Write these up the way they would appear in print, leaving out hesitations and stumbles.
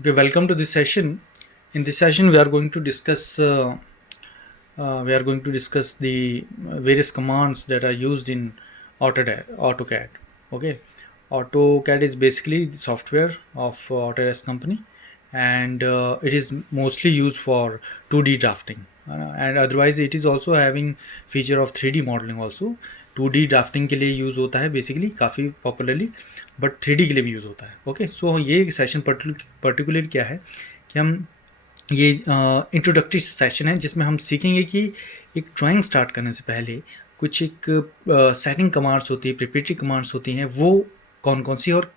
Okay, welcome to this session. In this session, we are going to discuss the various commands that are used in AutoCAD. Okay, AutoCAD is basically the software of Autodesk company, and it is mostly used for 2D drafting. And otherwise, it is also having feature of 3D modeling also. 2D drafting के लिए use होता है basically काफ़ी popularly, but 3D के लिए भी use होता है. ओके, सो ये सेशन पर्टिकुलर क्या है कि हम ये इंट्रोडक्टरी सेशन है जिसमें हम सीखेंगे कि एक ड्राइंग स्टार्ट करने से पहले कुछ एक सेटिंग कमांड्स होती है, प्रिपरेटरी कमांड्स होती हैं, वो कौन कौन सी और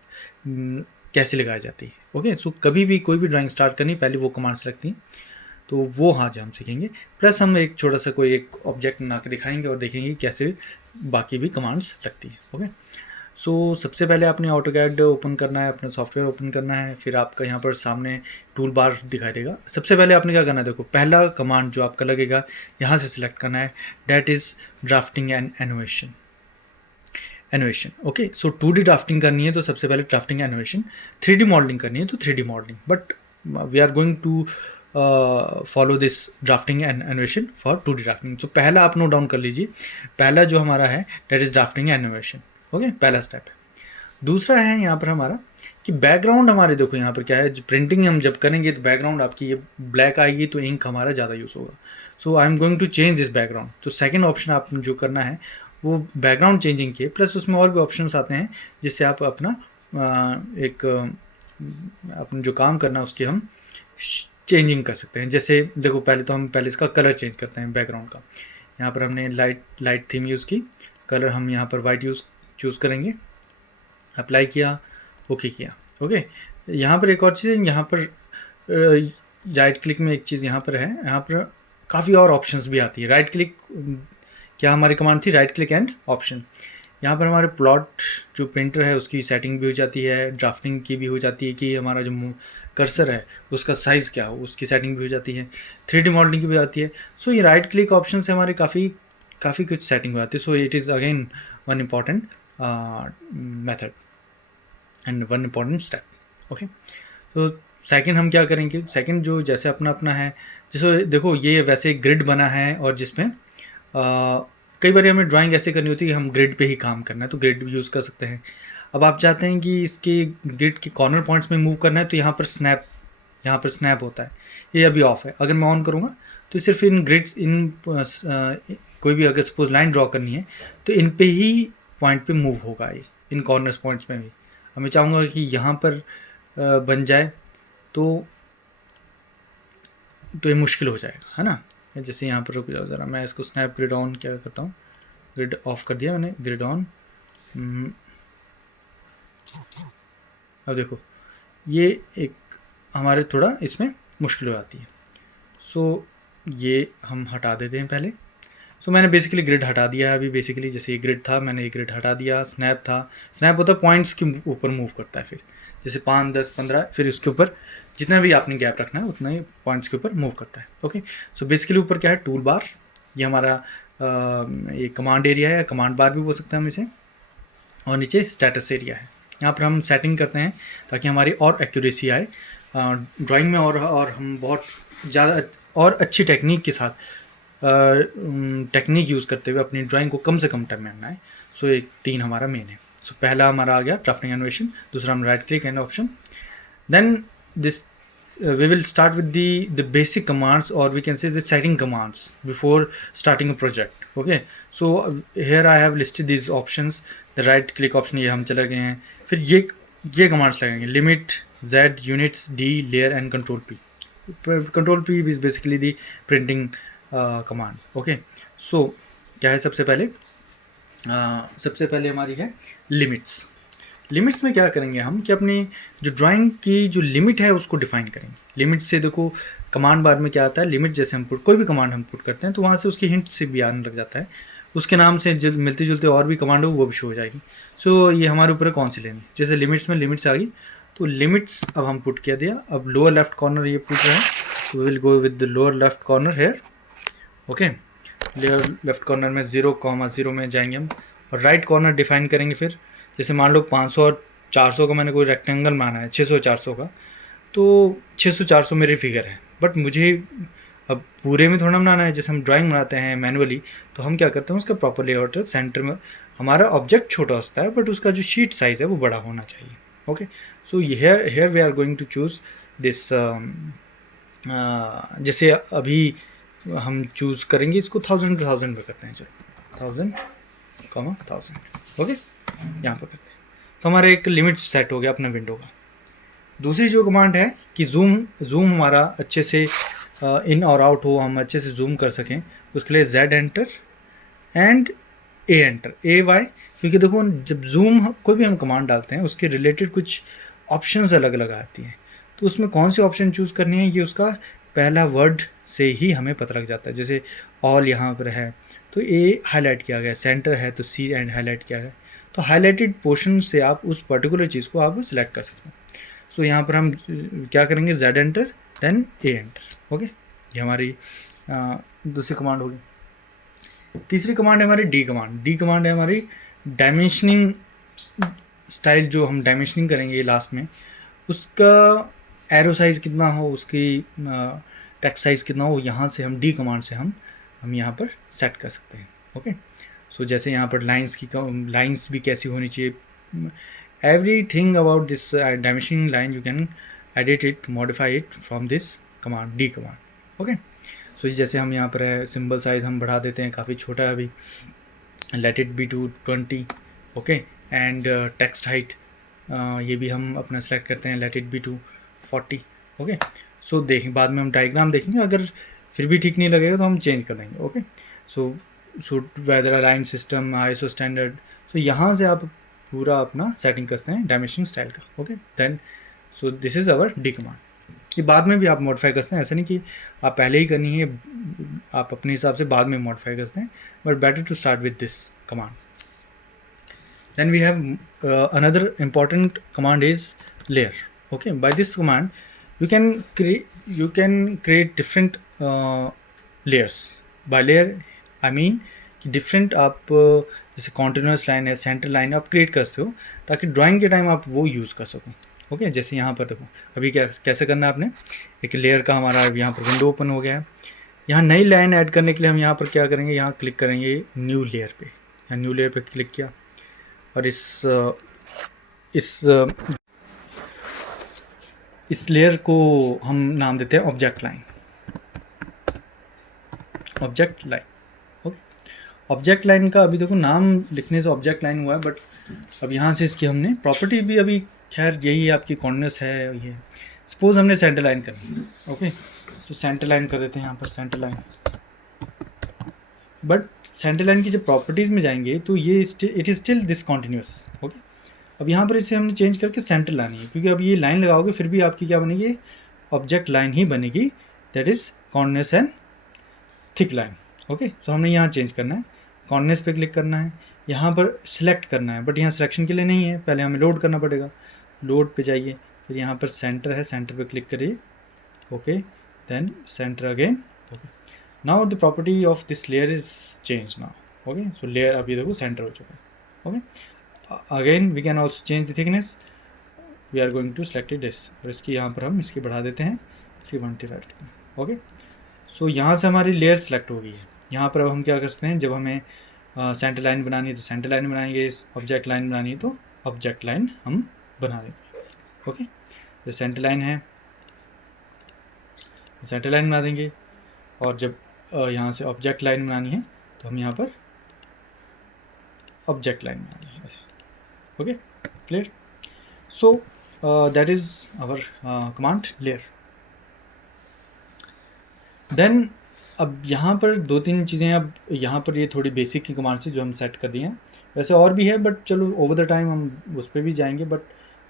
कैसे लगाई जाती है. ओके, सो कभी भी कोई भी ड्राइंग स्टार्ट करनी पहले वो कमांड्स लगती हैं, तो वो आज हम सीखेंगे. प्लस हम एक छोटा सा कोई एक ऑब्जेक्ट बना के दिखाएंगे और देखेंगे कैसे बाकी भी कमांड्स लगती हैं. ओके, सो सबसे पहले आपने AutoCAD ओपन करना है, अपना सॉफ्टवेयर ओपन करना है, फिर आपका यहाँ पर सामने टूल बार दिखाई देगा. सबसे पहले आपने क्या करना है, देखो पहला कमांड जो आपका लगेगा यहाँ से सिलेक्ट करना है, that is drafting and animation. Okay, so 2D drafting करनी है तो सबसे पहले ड्राफ्टिंग एनिमेशन, 3D मॉडलिंग करनी है तो 3D modelling, but we are going to follow this drafting and animation for 2D drafting. तो पहला आप नोट डाउन कर लीजिए, पहला जो हमारा है that is drafting and animation. Okay, पहला स्टेप है. दूसरा है यहाँ पर हमारा कि बैकग्राउंड हमारे, देखो यहाँ पर क्या है, प्रिंटिंग हम जब करेंगे तो बैकग्राउंड आपकी ये ब्लैक आएगी तो इंक हमारा ज़्यादा यूज़ होगा. So I am going to change this background. तो सेकंड ऑप्शन आप जो करना है वो बैकग्राउंड चेंजिंग के, प्लस उसमें और भी ऑप्शंस आते हैं जिससे आप अपना अपना जो काम करना है उसकी हम चेंजिंग कर सकते हैं. जैसे देखो पहले इसका कलर चेंज करते हैं बैकग्राउंड का. यहाँ पर हमने लाइट थीम यूज़ की, कलर हम यहाँ पर वाइट चूज़ करेंगे, अप्लाई किया, ओके किया. ओके, यहाँ पर एक और चीज़ है, यहाँ पर राइट क्लिक में एक चीज़ यहाँ पर है, यहाँ पर काफ़ी और ऑप्शंस भी आती है. राइट क्लिक क्या हमारी कमांड थी, राइट क्लिक एंड ऑप्शन. यहाँ पर हमारे प्लॉट जो प्रिंटर है उसकी सेटिंग भी हो जाती है, ड्राफ्टिंग की भी हो जाती है कि हमारा जो कर्सर है उसका साइज़ क्या हो उसकी सेटिंग भी हो जाती है, 3D मॉडलिंग की भी आती है. सो ये राइट क्लिक ऑप्शन से हमारे काफ़ी कुछ सेटिंग हो जाती है. So it is again one important method and one important step. Okay, तो सेकंड हम क्या करेंगे, सेकंड जो जैसे अपना है, जैसे देखो ये वैसे ग्रिड बना है और जिसमें कई बार हमें ड्राइंग ऐसे करनी होती है कि हम ग्रिड पे ही काम करना है तो ग्रिड यूज़ कर सकते हैं. अब आप चाहते हैं कि इसके ग्रिड के कॉर्नर पॉइंट्स में मूव करना है तो यहाँ पर स्नैप होता है, ये अभी ऑफ है. अगर मैं ऑन करूँगा तो सिर्फ इन ग्रिड्स कोई भी अगर सपोज लाइन ड्रॉ करनी है तो इन पे ही पॉइंट पे मूव होगा, ये इन कॉर्नर्स पॉइंट्स में भी. अब मैं चाहूँगा कि यहाँ पर बन जाए तो ये मुश्किल हो जाएगा, है ना. जैसे यहाँ पर रुक जाओ ज़रा, मैं इसको स्नैप ग्रिड ऑन क्या करता हूँ, ग्रिड ऑफ कर दिया मैंने, ग्रिड ऑन. अब देखो ये एक हमारे थोड़ा इसमें मुश्किल हो जाती है. सो ये हम हटा देते हैं पहले. सो मैंने बेसिकली ग्रिड हटा दिया है अभी. बेसिकली जैसे ये ग्रिड था मैंने ये ग्रिड हटा दिया. स्नैप था, स्नैप होता है पॉइंट्स के ऊपर मूव करता है, फिर जैसे 5, 10, 15, फिर इसके ऊपर जितना भी आपने गैप रखना है उतना ही पॉइंट्स के ऊपर मूव करता है. ओके, सो बेसिकली ऊपर क्या है, टूल बार, ये हमारा ये कमांड एरिया है, कमांड बार भी बोल सकते हैं हम इसे, और नीचे स्टेटस एरिया है. यहाँ पर हम सेटिंग करते हैं ताकि हमारी और एक्यूरेसी आए ड्राइंग में, और हम बहुत ज़्यादा और अच्छी टेक्निक के साथ टेक्निक यूज़ करते हुए अपनी ड्राइंग को कम से कम टाइम में बनाएं. सो एक 3 हमारा मेन है. सो पहला हमारा आ गया ड्राफ्टिंग एनिमेशन, दूसरा हम right click and option. Then this we will start with the basic commands, or we can say the setting commands before starting a project. Okay, so here I have listed these options. The right click option ये हम चले गए हैं. फिर ये commands लगेंगे, limit, Z, units, D, layer and control P. Control P is basically the printing command. Okay, so क्या है, सबसे पहले हमारी है लिमिट्स. लिमिट्स में क्या करेंगे हम कि अपनी जो ड्राइंग की जो लिमिट है उसको डिफाइन करेंगे. लिमिट से देखो कमांड बार में क्या आता है, लिमिट जैसे हम कोई भी कमांड हम पुट करते हैं तो वहाँ से उसकी हिंट से भी आने लग जाता है, उसके नाम से मिलती जुलते और भी कमांड हो वो भी शो हो जाएगी. सो ये हमारे ऊपर कौन सी लेनी. जैसे लिमिट्स में लिमिट्स आ गई तो लिमिट्स अब हम पुट किया दिया. अब लोअर लेफ्ट कॉर्नर ये पुट रहे हैं तो we will go with the lower left corner here. Okay, lower left corner में 0,0 में जाएंगे हम, और राइट कॉर्नर डिफाइन करेंगे. फिर जैसे मान लो 500 और 400 का मैंने कोई रेक्टेंगल माना है, 600 400 का, तो 600-400 मेरे फिगर है, बट मुझे अब पूरे में थोड़ा बनाना है। जैसे हम ड्राइंग बनाते हैं मैनुअली, तो हम क्या करते हैं, उसका प्रॉपर लेआउट है, सेंटर में हमारा ऑब्जेक्ट छोटा होता है बट उसका जो शीट साइज़ है वो बड़ा होना चाहिए। Okay, so here we are going to choose this, जैसे अभी हम चूज़ करेंगे इसको 1000 to 1000 में करते हैं। चलो 1000, 1000, ओके, यहाँ पर करते हैं। तो हमारा एक लिमिट सेट हो गया अपना विंडो का। दूसरी जो कमांड है कि जूम हमारा अच्छे से इन और आउट हो, हम अच्छे से जूम कर सकें, उसके लिए Z enter and A enter, AY, क्योंकि देखो जब जूम कोई भी हम कमांड डालते हैं उसके रिलेटेड कुछ ऑप्शंस अलग अलग आती हैं, तो उसमें कौन सी ऑप्शन चूज़ करनी है ये उसका पहला वर्ड से ही हमें पता लग जाता है। जैसे ऑल यहाँ पर है तो A हाईलाइट किया गया, सेंटर है तो C एंड हाईलाइट किया गया, तो हाईलाइटेड पोर्शन से आप उस पर्टिकुलर चीज़ को आप सिलेक्ट कर सकते हैं। सो यहाँ पर हम क्या करेंगे, Z enter then A enter. Okay, ये हमारी दूसरी कमांड होगी। तीसरी कमांड है हमारी D कमांड। D कमांड है हमारी डायमेंशनिंग स्टाइल, जो हम डायमेंशनिंग करेंगे लास्ट में, उसका एरो साइज़ कितना हो, उसकी टेक्स्ट साइज़ कितना हो, यहाँ से हम D कमांड से हम यहाँ पर सेट कर सकते हैं। ओके, सो जैसे यहाँ पर लाइंस भी कैसी होनी चाहिए, everything about this dimensioning line you can edit it, modify it from this command, D command. Okay, so जैसे हम यहाँ पर है सिंबल साइज़ हम बढ़ा देते हैं, काफ़ी छोटा है अभी, let it be to 20, okay, and text height ये भी हम अपना सेलेक्ट करते हैं, let it be to 40, okay. So देखें बाद में हम डायग्राम देखेंगे, अगर फिर भी ठीक नहीं लगेगा तो हम चेंज कर देंगे। Okay, so whether align system, ISO standard, so यहाँ से आप पूरा अपना सेटिंग करते हैं डायमेंशन स्टाइल का। Okay, then so this is our D command. ये बाद में भी आप मॉडिफाई करते हैं, ऐसा नहीं कि आप पहले ही करनी है, आप अपने हिसाब से बाद में मॉडिफाई करते हैं, but better to start with this command. Then we have another important command is layer. Okay, by this command you can create different layers. By layer I mean कि डिफरेंट आप जैसे कॉन्टिन्यूस लाइन है, centre line आप create करते हो ताकि drawing के time आप वो यूज़ कर सको। ओके, जैसे यहाँ पर देखो अभी कैसे करना है आपने, एक लेयर का हमारा यहाँ पर विंडो ओपन हो गया है। यहाँ नई लाइन ऐड करने के लिए हम यहाँ पर क्या करेंगे, यहाँ क्लिक करेंगे न्यू लेयर पे, यहाँ न्यू लेयर पे क्लिक किया और इस लेयर को हम नाम देते हैं object line. Object line, okay, object line का अभी देखो नाम लिखने से ऑब्जेक्ट लाइन हुआ है, बट अब यहाँ से इसकी हमने प्रॉपर्टी भी अभी खैर यही आपकी कॉर्नर्स है। ये सपोज हमने सेंटर लाइन करनी है, ओके, तो सेंटर लाइन कर देते हैं यहाँ पर centre line, but centre line की जब प्रॉपर्टीज़ में जाएंगे तो ये it is still discontinuous. Okay, अब यहाँ पर इसे हमने चेंज करके सेंटर लानी है, क्योंकि अब ये लाइन लगाओगे फिर भी आपकी क्या बनेगी, ऑब्जेक्ट लाइन ही बनेगी, that is corners and thick line. Okay, तो हमने यहाँ चेंज करना है, कॉर्नर्स पे क्लिक करना है, यहाँ पर सिलेक्ट करना है, बट यहाँ सिलेक्शन के लिए नहीं है, पहले हमें लोड करना पड़ेगा। लोड पे जाइए, फिर यहाँ पर सेंटर है, सेंटर पे क्लिक करिए, okay, then centre again. Okay, now the property of this layer is change now. Okay, so layer अभी देखो सेंटर हो चुका है। Okay, again we can also change the thickness, we are going to select this, और इसकी यहाँ पर हम इसकी बढ़ा देते हैं, इसकी 135। ओके, सो यहाँ से हमारी लेयर सेलेक्ट हो गई है। यहाँ पर अब हम क्या करते हैं, जब हमें सेंटर लाइन बनानी है तो सेंटर लाइन बनाएंगे, ऑब्जेक्ट लाइन बनानी है तो ऑब्जेक्ट लाइन हम बना देंगे। ओके, जो सेंटर लाइन है सेंटर लाइन बना देंगे, और जब यहाँ से ऑब्जेक्ट लाइन बनानी है तो हम यहाँ पर ऑब्जेक्ट लाइन बनानी है ऐसे। Okay, clear? So that is our command layer. Then अब यहाँ पर दो तीन चीज़ें, अब यहाँ पर ये थोड़ी बेसिक की कमांड से जो हम सेट कर दिए हैं, वैसे और भी है बट चलो ओवर द टाइम हम उस पर भी जाएंगे, बट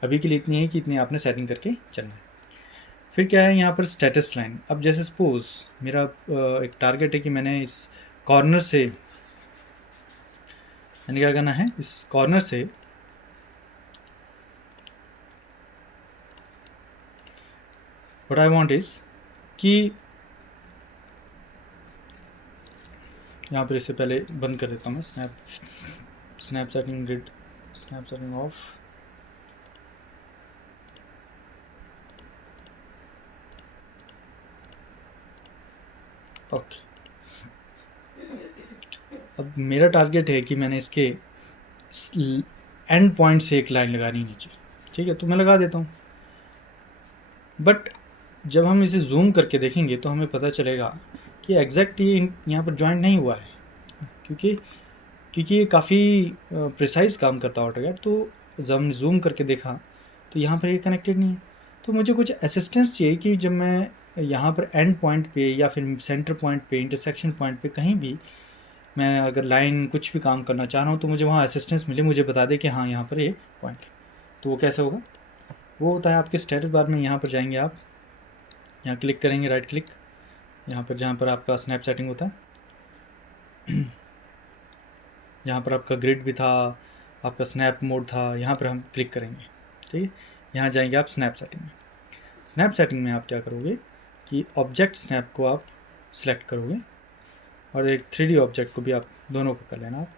अभी के लिए इतनी है कि इतनी आपने सेटिंग करके चलना है। फिर क्या है यहाँ पर स्टेटस लाइन। अब जैसे सपोज मेरा एक टारगेट है कि मैंने इस कॉर्नर से, मैंने क्या करना है, इस कॉर्नर से व्हाट आई वांट इज़ कि यहाँ पर इससे पहले बंद कर देता हूँ मैं snap setting grid, snap setting of. Okay, अब मेरा टारगेट है कि मैंने इसके एंड पॉइंट से एक लाइन लगानी नीचे, ठीक है, तो मैं लगा देता हूँ। बट जब हम इसे जूम करके देखेंगे तो हमें पता चलेगा कि एग्जैक्ट ये यहाँ पर ज्वाइंट नहीं हुआ है, क्योंकि ये काफ़ी प्रिसाइज काम करता है ऑटोकैड। तो जब हमने जूम करके देखा तो यहाँ पर ये कनेक्टेड नहीं है। तो मुझे कुछ असिस्टेंस चाहिए कि जब मैं यहाँ पर एंड पॉइंट पे या फिर सेंटर पॉइंट पे, इंटरसेक्शन पॉइंट पे कहीं भी मैं अगर लाइन कुछ भी काम करना चाह रहा हूँ तो मुझे वहाँ असिस्टेंस मिले, मुझे बता दे कि हाँ यहाँ पर ये पॉइंट है। तो वो कैसे होगा? वो होता है आपके स्टेटस बार में, यहाँ पर जाएंगे आप, यहाँ क्लिक करेंगे, राइट क्लिक, यहाँ पर जहाँ पर आपका स्नैप सेटिंग होता है यहाँ पर आपका ग्रिड भी था, आपका स्नैप मोड था, यहाँ पर हम क्लिक करेंगे, ठीक है। यहाँ जाएंगे आप स्नैप सेटिंग में। स्नैप सेटिंग में आप क्या करोगे कि ऑब्जेक्ट स्नैप को आप सिलेक्ट करोगे और एक 3D ऑब्जेक्ट को भी आप दोनों को कर लेना। आप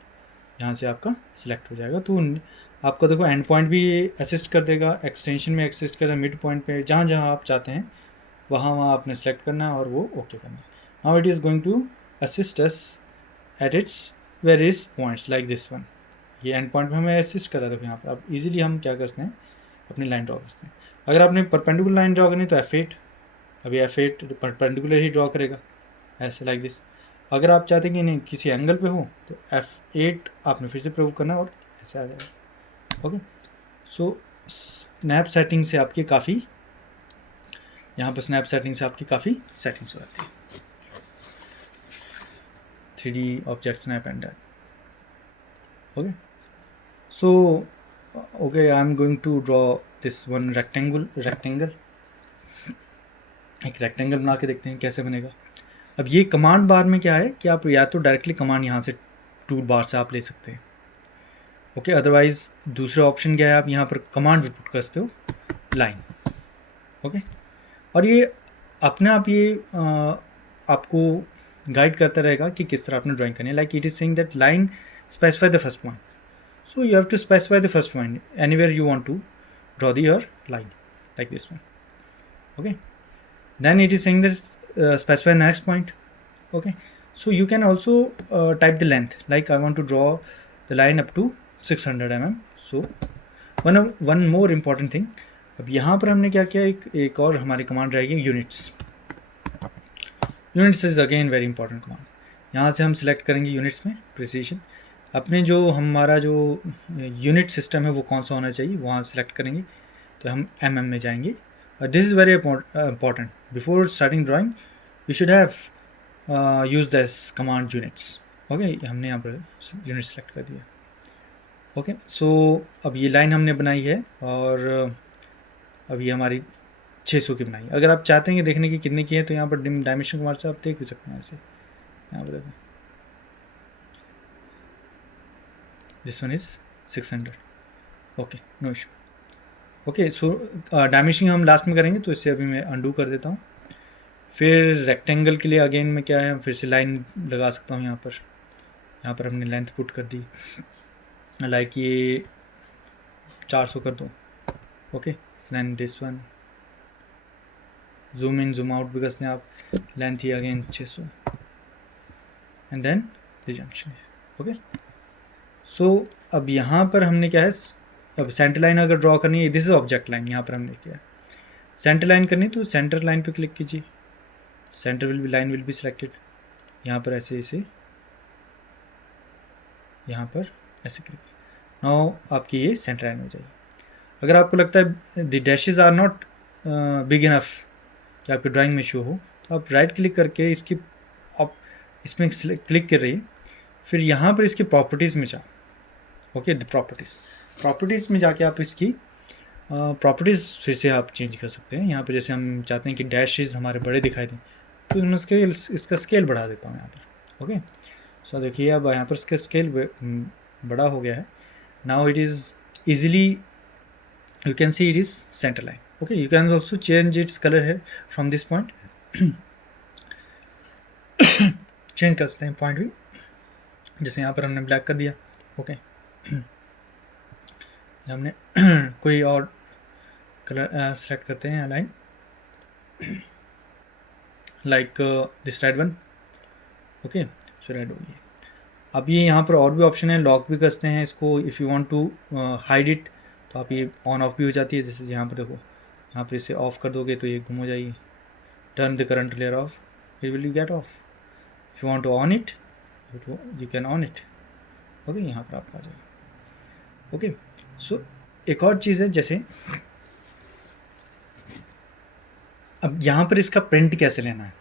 यहाँ से आपका सिलेक्ट हो जाएगा। तो आपका देखो एंड पॉइंट भी असिस्ट कर देगा, एक्सटेंशन में असिस्ट कर देगा, मिड पॉइंट पे जहाँ जहाँ आप चाहते हैं वहाँ आपने सेलेक्ट करना है और वो ओके करना है। Now it is going to assist us at its various points like this one. ये एंड पॉइंट में हमें असिस्ट कर रहा है। देखो यहाँ पर आप इजीली हम क्या करते हैं, अपनी लाइन ड्रॉ करते हैं। अगर आपने परपेंडिकुलर लाइन ड्रॉ करनी तो F8, अभी F8 परपेंडिकुलर ही ड्रॉ करेगा ऐसे लाइक दिस। अगर आप चाहते हैं कि नहीं किसी एंगल पे हो तो F8 आपने फिर से प्रूव करना और ऐसे आ जाएगा। ओके, सो स्नैप सेटिंग से आपकी काफ़ी, यहाँ पर स्नैप सेटिंग से आपकी काफ़ी सेटिंग्स हो जाती है। 3D object snap and okay, so okay, I am going to draw this one rectangle. एक रेक्टेंगल बना के देखते हैं कैसे बनेगा। अब ये कमांड बार में क्या है कि आप या तो डायरेक्टली कमांड यहाँ से टूल बार से आप ले सकते हैं, ओके। अदरवाइज दूसरा ऑप्शन क्या है, आप यहाँ पर कमांड भी पुट कर सकते हो, लाइन, ओके। और ये अपने आप ये आपको गाइड करता रहेगा कि किस तरह आपने ड्राइंग करनी है। Like it is saying that line specify the first point, so you have to specify the first point anywhere you want to draw your line like this one, okay. Then it is saying that specify the next point, okay. So you can also type the length, like I want to draw the line up to 600 mm. So one more important thing, अब यहाँ पर हमने क्या किया, एक और हमारी command रहेगी units. Units is again very important command. यहाँ से हम सिलेक्ट करेंगे यूनिट्स में प्रिसीजन, अपने जो हमारा जो यूनिट सिस्टम है वो कौन सा होना चाहिए वहाँ सेलेक्ट करेंगे। तो हम mm में जाएंगे। और this is very important, before starting drawing you should have use this command units, okay. हमने यहाँ पर यूनिट सेलेक्ट कर दिया, ओके। सो अब ये लाइन हमने बनाई है और अब ये हमारी 600 की बनाई। अगर आप चाहते हैं कि देखने की कितने की है तो यहाँ पर डायमेंशन कमांड से आप देख भी सकते हैं ऐसे। यहाँ पर देखो, this one is 600, okay, no issue, okay. So dimensioning हम लास्ट में करेंगे तो इससे अभी मैं अंडू कर देता हूँ। फिर रेक्टेंगल के लिए अगेन में क्या है, फिर से लाइन लगा सकता हूँ। यहाँ पर हमने लेंथ पुट कर दी, लाइक ये 400 कर दो, okay. Then this one zoom in zoom out भी कर सकते हैं आप, लेंथ ही again 600 and then the junction, okay. So अब यहाँ पर हमने क्या है, अब सेंटर लाइन अगर ड्रॉ करनी है, दिस इज ऑब्जेक्ट लाइन, यहाँ पर हमने किया सेंटर लाइन करनी, तो सेंटर लाइन पे क्लिक कीजिए, centre line will be selected. यहाँ पर ऐसे यहाँ पर ऐसे क्लिक, नाउ आपकी ये सेंटर लाइन हो जाएगी। अगर आपको लगता है the dashes are not big enough कि आपकी ड्राइंग में शो हो, तो आप राइट क्लिक करके इसकी आप इसमें क्लिक कर रही, फिर यहाँ पर इसकी प्रॉपर्टीज़ में जाओ, ओके। द प्रॉपर्टीज़ में जाके आप इसकी प्रॉपर्टीज़ फिर से आप चेंज कर सकते हैं। यहाँ पे जैसे हम चाहते हैं कि डैशेज हमारे बड़े दिखाई दें तो मैं इसका स्केल बढ़ा देता हूँ यहाँ पर, ओके। सो देखिए अब यहाँ पर इसका स्केल बड़ा हो गया है। Now it is easily you can see it is centre line, okay. You can also change its colour है फ्रॉम दिस पॉइंट, चेंज कर सकते हैं पॉइंट भी, जैसे यहाँ पर हमने ब्लैक कर दिया, ओके। हमने कोई और कलर सेलेक्ट करते हैं line, like this red one, okay, so red हो गई। अब ये यहाँ पर और भी ऑप्शन है, लॉक भी कसते हैं इसको। If you want to hide it तो आप ये ऑन ऑफ भी हो जाती है। जैसे यहाँ पर देखो, यहाँ पर इसे ऑफ कर दोगे तो ये गुम हो जाएगी। Turn the current layer off, it will you get off. If you want to on it you can on it. Okay, यहाँ पर आपका आ जाएगा। ओके, सो एक और चीज़ है, जैसे अब यहाँ पर इसका प्रिंट कैसे लेना है,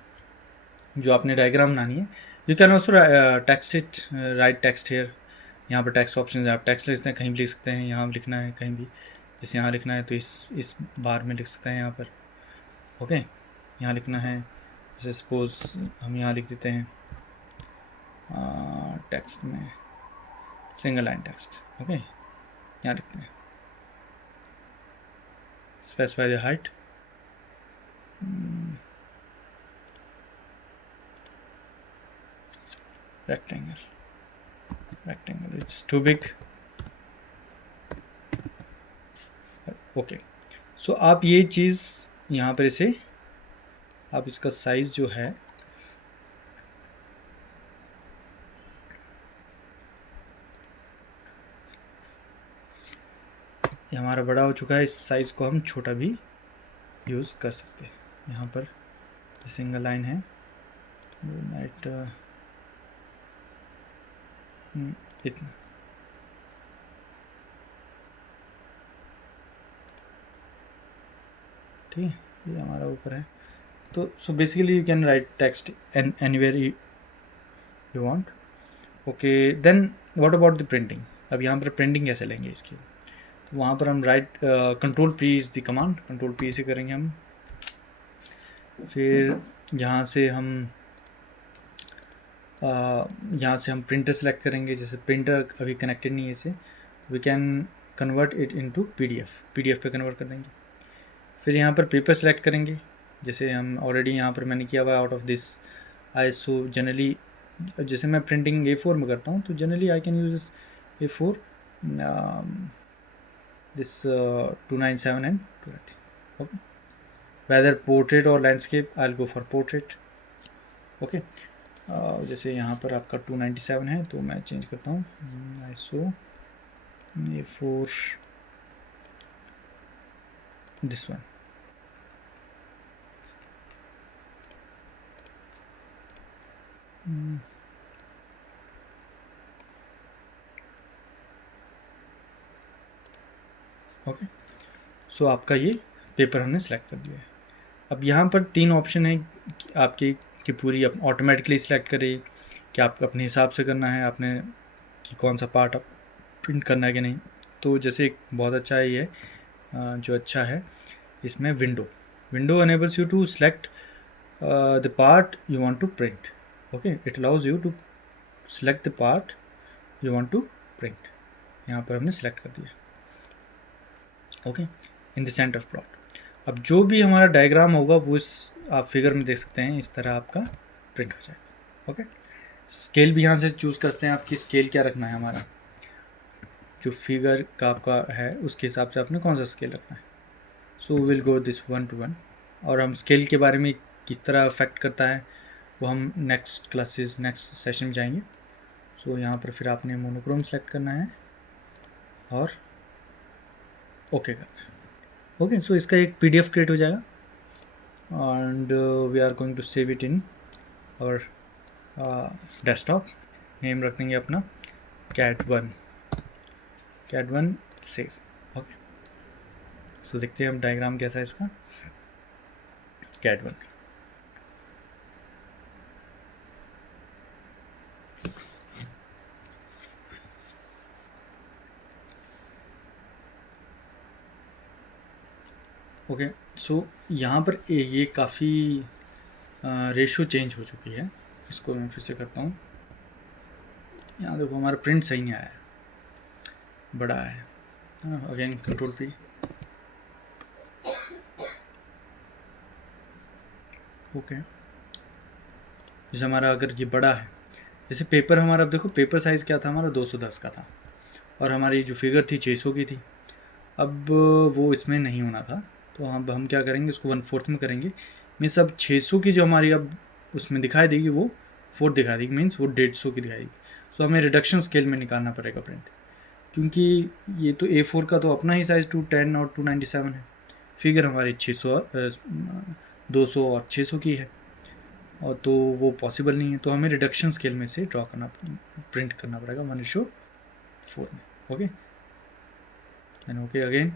जो आपने डायग्राम बनानी है। You can also text it, right text here. यहाँ पर टेक्स्ट ऑप्शन है, आप टेक्स्ट लिख सकते हैं, कहीं भी लिख सकते हैं। यहाँ लिखना है कहीं भी, जैसे यहाँ लिखना है तो इस बार में लिख सकते हैं यहाँ पर। ओके, यहाँ लिखना है, जैसे सपोज हम यहाँ लिख देते हैं टेक्स्ट में सिंगल लाइन टेक्स्ट। ओके, यहाँ लिखते हैं specify the height, rectangle, it's too big. Okay, so आप ये चीज़ यहाँ पर इसे आप इसका साइज़ जो है ये हमारा बड़ा हो चुका है, इस साइज़ को हम छोटा भी यूज़ कर सकते हैं। यहाँ पर सिंगल लाइन है, नाइट इतना। ठीक है, ये हमारा ऊपर है। तो so basically you can write text anywhere you want. Okay, then what about the printing. अब यहाँ पर प्रिंटिंग कैसे लेंगे इसकी, तो वहाँ पर हम right control P is the command, control P से करेंगे हम। फिर यहाँ से हम प्रिंटर सेलेक्ट करेंगे। जैसे प्रिंटर अभी कनेक्टेड नहीं है इसे, we can convert it into PDF पे कन्वर्ट कर देंगे। फिर यहाँ पर पेपर सेलेक्ट करेंगे, जैसे हम ऑलरेडी यहाँ पर मैंने किया हुआ out of this ISO. Generally जैसे मैं प्रिंटिंग A4 में करता हूँ तो generally I can use A4 this 297 and 280। Okay, whether portrait और landscape, I will go for portrait. Okay, जैसे यहाँ पर आपका 297 है तो मैं चेंज करता हूँ ISO A4 this one. Okay, so आपका ये पेपर हमने सेलेक्ट कर दिया है। अब यहाँ पर 3 ऑप्शन है आपकी कि पूरी ऑटोमेटिकली सिलेक्ट करे कि आपको अपने हिसाब से करना है, आपने कि कौन सा पार्ट आप प्रिंट करना है कि नहीं। तो जैसे एक बहुत अच्छा है ये जो अच्छा है इसमें window enables you to select the part you want to print. Okay, it allows you to select the part you want to print. यहाँ पर हमने सेलेक्ट कर दिया। Okay, in the centre plot. अब जो भी हमारा डायग्राम होगा वो इस आप फिगर में देख सकते हैं, इस तरह आपका प्रिंट हो जाएगा। ओके, स्केल भी यहाँ से चूज़ करते हैं, आपकी स्केल क्या रखना है। हमारा जो फिगर का आपका है उसके हिसाब से आपने कौन सा स्केल रखना है। So will go this 1:1। और हम स्केल के बारे में किस तरह अफेक्ट करता है वो हम नेक्स्ट सेशन में जाएंगे। सो यहाँ पर फिर आपने मोनोक्रोम सेलेक्ट करना है और ओके करना है। ओके, सो इसका एक PDF क्रिएट हो जाएगा and we are going to save it in our desktop. Name रख देंगे अपना CAD1 सेव। ओके, सो देखते हैं हम डायग्राम कैसा है इसका CAD1। ओके, सो यहाँ पर ये काफ़ी रेशो चेंज हो चुकी है। इसको मैं फिर से करता हूँ। यहाँ देखो हमारा प्रिंट सही नहीं आया है, बड़ा है। Again control P। ओके, जैसे हमारा अगर ये बड़ा है, जैसे पेपर हमारा, अब देखो पेपर साइज़ क्या था हमारा 210 का था और हमारी जो फिगर थी 600 की थी। अब वो इसमें नहीं होना था तो हम क्या करेंगे, उसको 1/4 में करेंगे। मीन्स अब 600 की जो हमारी अब उसमें दिखाई देगी वो 4 दिखा देगी, मीन्स वो 150 की दिखाएगी। तो हमें रिडक्शन स्केल में निकालना पड़ेगा प्रिंट, क्योंकि ये तो A4 का तो अपना ही साइज़ 210 और 297 है, फिगर हमारी 600 200 और 600 की है, और तो वो पॉसिबल नहीं है। तो हमें रिडक्शन स्केल में से ड्रॉ करना, प्रिंट करना पड़ेगा 1:4 में। Okay, then okay again.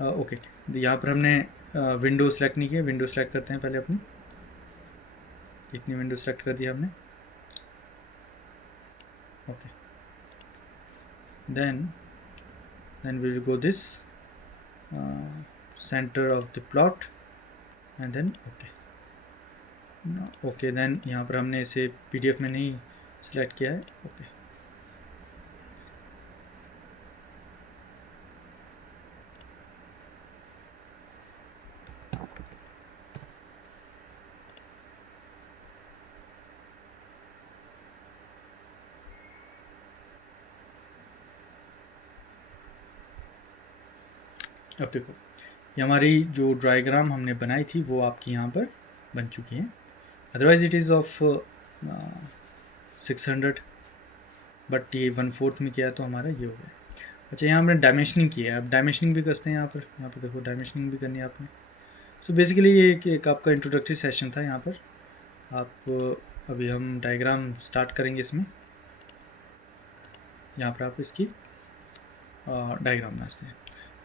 Okay, यहाँ पर हमने विंडो सेलेक्ट नहीं किया, विंडो सेलेक्ट करते हैं पहले अपनी। कितनी विंडो सेलेक्ट कर दिया हमने। Okay, then we will go this center of the plot and then okay, okay, then यहाँ पर हमने इसे PDF में नहीं सेलेक्ट किया है। ओके, अब देखो ये हमारी जो डायग्राम हमने बनाई थी वो आपकी यहाँ पर बन चुकी है। Otherwise it is of 600, but ये 1/4 में किया तो हमारा ये हो गया। अच्छा, यहाँ हमने डायमेंशनिंग किया है, अब डायमेंशनिंग भी करते हैं यहाँ पर देखो डायमेंशनिंग भी करनी है आपने। सो बेसिकली ये एक आपका इंट्रोडक्टरी सेशन था। यहाँ पर आप अभी हम डायग्राम स्टार्ट करेंगे इसमें। यहाँ पर आप इसकी डायग्राम बनाते हैं।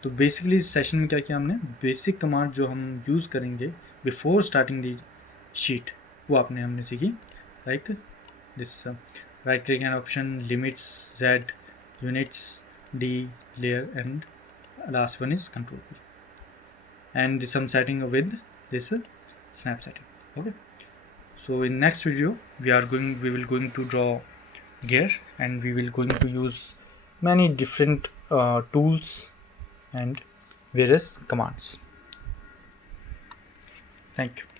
तो बेसिकली इस सेशन में क्या किया हमने, बेसिक कमांड जो हम यूज़ करेंगे बिफोर स्टार्टिंग दी शीट वो हमने सीखी, like this right click and option, limits, Z, units, D, layer, and last one is control P, and some setting with this snap setting. Okay, so in next video we will going to draw gear, and we will going to use many different tools and various commands. Thank you.